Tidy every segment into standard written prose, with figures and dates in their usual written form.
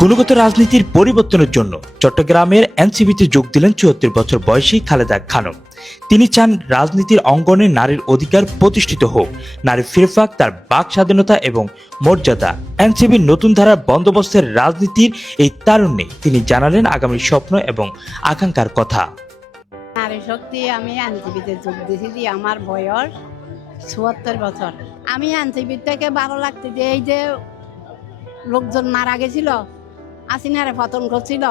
গুণগত রাজনীতির পরিবর্তনের জন্য চট্টগ্রামের এনসিপিতে যোগ দিলেন ৭৪ বছর বয়সী খালেদা খানম। তিনি চান রাজনীতির অঙ্গনে নারীর অধিকার প্রতিষ্ঠিত হোক, নারী ফিরে পাক তার বাক স্বাধীনতা এবং মর্যাদা। এনসিপির নতুন ধারার বন্দোবস্তের রাজনীতির এই তারুণ্যে তিনি জানালেন আগামী স্বপ্ন এবং আকাঙ্ক্ষার কথা। নারী শক্তি আমি এনসিপিতে যোগ দিয়েছি, আমার বয়স ৭৪ বছর। আমি এনসিপি থেকে ভালো লাগতে যে এই যে লোকজন মারা গেছিল, হাসিনারে পতন করছিল,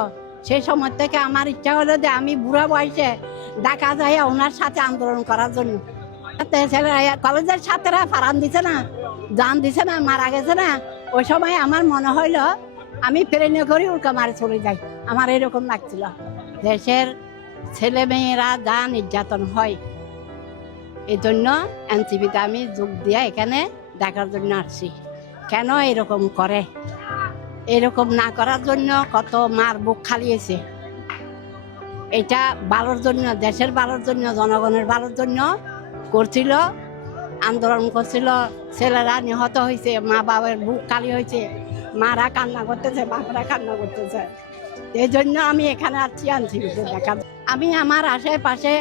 সেই সময় থেকে আমার ইচ্ছা হলো যে আমি বুড়া বয়সে ঢাকা যাই ওনার সাথে আন্দোলন করার জন্য। কলেজের ছাত্ররা ফারান দিছে না, জান দিছে না, মারা গেছে না, ওই সময় আমার মনে হইলো আমি প্রেরণা করি উল্কা মারে চলে যাই। আমার এরকম লাগছিল। দেশের ছেলে মেয়েরা যা নির্যাতন হয়, এই জন্য এনসিপিতে আমি যোগ দিয়ে এখানে দেখার জন্য আসছি কেন এরকম করে। এরকম না করার জন্য কত মার বুক খালিয়েছে। এটা ভালোর জন্য, দেশের ভালোর জন্য, জনগণের ভালোর জন্য করছিল, আন্দোলন করছিল। ছেলেরা নিহত হয়েছে, মা বাবার বুক খালি হয়েছে, মারা কান্না করতেছে, বাপরা কান্না করতেছে। এই জন্য আমি এখানে আসছি এনসিপিতে দেখা। আমি আমার আশেপাশে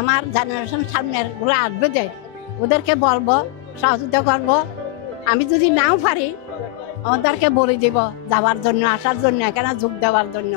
আমার জেনারেশন সামনের গুলো আসবে যে ওদেরকে বলবো, সহযোগিতা করবো। আমি যদি নাও পারি ওদেরকে বলে দিব যাওয়ার জন্য, আসার জন্য, এখানে যোগ দেওয়ার জন্য।